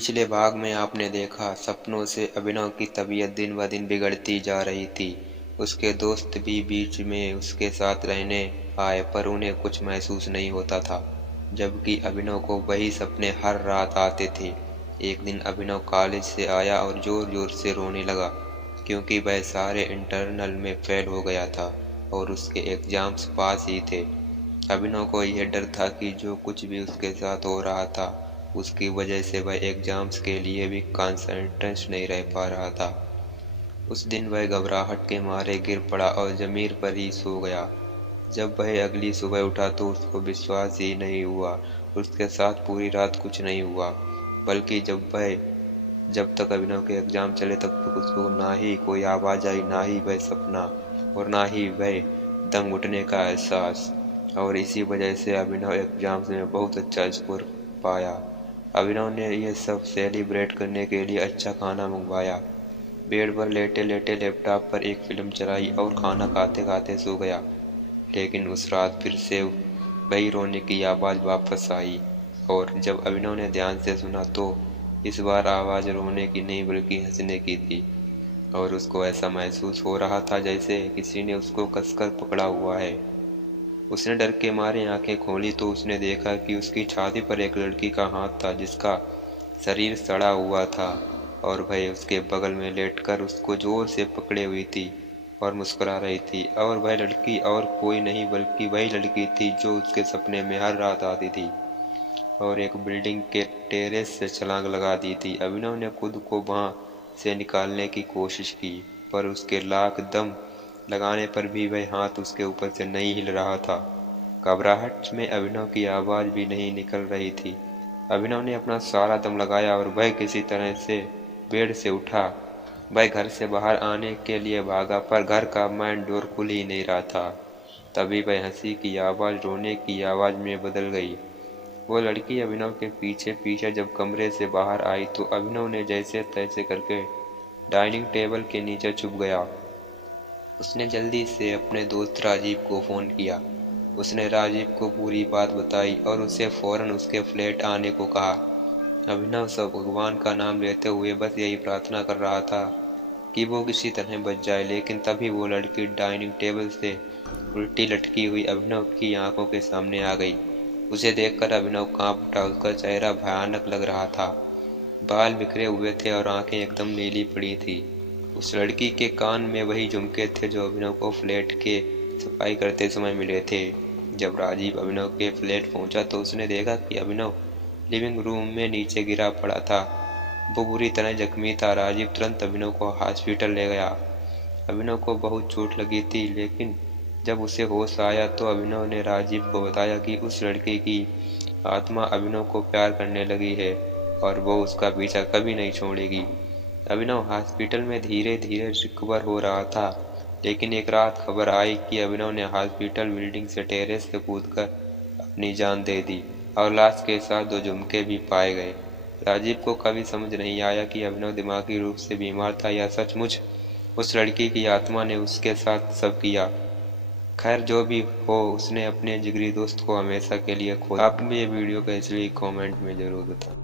पिछले भाग में आपने देखा सपनों से अभिनव की तबीयत दिन ब दिन बिगड़ती जा रही थी। उसके दोस्त भी बीच में उसके साथ रहने आए पर उन्हें कुछ महसूस नहीं होता था, जबकि अभिनव को वही सपने हर रात आते थे। एक दिन अभिनव कॉलेज से आया और जोर जोर से रोने लगा, क्योंकि वह सारे इंटरनल में फेल हो गया था और उसके एग्जाम्स पास ही थे। अभिनव को यह डर था कि जो कुछ भी उसके साथ हो रहा था उसकी वजह से वह एग्जाम्स के लिए भी कॉन्सेंट्रेट नहीं रह पा रहा था। उस दिन वह घबराहट के मारे गिर पड़ा और जमीन पर ही सो गया। जब वह अगली सुबह उठा तो उसको विश्वास ही नहीं हुआ। उसके साथ पूरी रात कुछ नहीं हुआ, बल्कि जब तक अभिनव के एग्जाम चले तब तक उसको ना ही कोई आवाज़ आई, ना ही वह सपना और ना ही वह दम घुटने का एहसास। और इसी वजह से अभिनव एग्जाम्स में बहुत अच्छा स्कोर पाया। अभिनव ने यह सब सेलिब्रेट करने के लिए अच्छा खाना मंगवाया, बेड पर लेटे लेटे लैपटॉप पर एक फिल्म चलाई और खाना खाते खाते सो गया। लेकिन उस रात फिर से वही रोने की आवाज़ वापस आई, और जब अभिनव ने ध्यान से सुना तो इस बार आवाज़ रोने की नहीं बल्कि हंसने की थी। और उसको ऐसा महसूस हो रहा था जैसे किसी ने उसको कसकर पकड़ा हुआ है। उसने डर के मारे आंखें खोली तो उसने देखा कि उसकी छाती पर एक लड़की का हाथ था, जिसका शरीर सड़ा हुआ था और वह उसके बगल में लेटकर उसको जोर से पकड़े हुई थी और मुस्कुरा रही थी। और वह लड़की और कोई नहीं बल्कि वही लड़की थी जो उसके सपने में हर रात आती थी और एक बिल्डिंग के टेरेस से छलांग लगा दी थी। अभिनव ने खुद को वहां से निकालने की कोशिश की, पर उसके लाख दम लगाने पर भी वह हाथ उसके ऊपर से नहीं हिल रहा था। घबराहट में अभिनव की आवाज़ भी नहीं निकल रही थी। अभिनव ने अपना सारा दम लगाया और वह किसी तरह से बेड से उठा। वह घर से बाहर आने के लिए भागा, पर घर का मेन डोर खुल ही नहीं रहा था। तभी वह हंसी की आवाज़ रोने की आवाज़ में बदल गई। वो लड़की अभिनव के पीछे पीछे जब कमरे से बाहर आई तो अभिनव ने जैसे तैसे करके डाइनिंग टेबल के नीचे छुप गया। उसने जल्दी से अपने दोस्त राजीव को फ़ोन किया। उसने राजीव को पूरी बात बताई और उसे फ़ौरन उसके फ्लैट आने को कहा। अभिनव सब भगवान का नाम लेते हुए बस यही प्रार्थना कर रहा था कि वो किसी तरह बच जाए, लेकिन तभी वो लड़की डाइनिंग टेबल से उल्टी लटकी हुई अभिनव की आंखों के सामने आ गई। उसे देखकर अभिनव कांप उठा। उसका चेहरा भयानक लग रहा था, बाल बिखरे हुए थे और आंखें एकदम नीली पड़ी थी। उस लड़की के कान में वही झुमके थे जो अभिनव को फ्लैट के सफाई करते समय मिले थे। जब राजीव अभिनव के फ्लैट पहुंचा तो उसने देखा कि अभिनव लिविंग रूम में नीचे गिरा पड़ा था। वो बुरी तरह जख्मी था। राजीव तुरंत अभिनव को हॉस्पिटल ले गया। अभिनव को बहुत चोट लगी थी, लेकिन जब उसे होश आया तो अभिनव ने राजीव को बताया कि उस लड़के की आत्मा अभिनव को प्यार करने लगी है और वो उसका पीछा कभी नहीं छोड़ेगी। अभिनव हॉस्पिटल में धीरे धीरे रिकवर हो रहा था, लेकिन एक रात खबर आई कि अभिनव ने हॉस्पिटल बिल्डिंग से टेरेस से कूदकर अपनी जान दे दी और लाश के साथ दो झुमके भी पाए गए। राजीव को कभी समझ नहीं आया कि अभिनव दिमागी रूप से बीमार था या सचमुच उस लड़की की आत्मा ने उसके साथ सब किया। खैर जो भी हो, उसने अपने जिगरी दोस्त को हमेशा के लिए खो दिया। आप भी ये वीडियो कैसी लगी कमेंट में ज़रूर बताएं।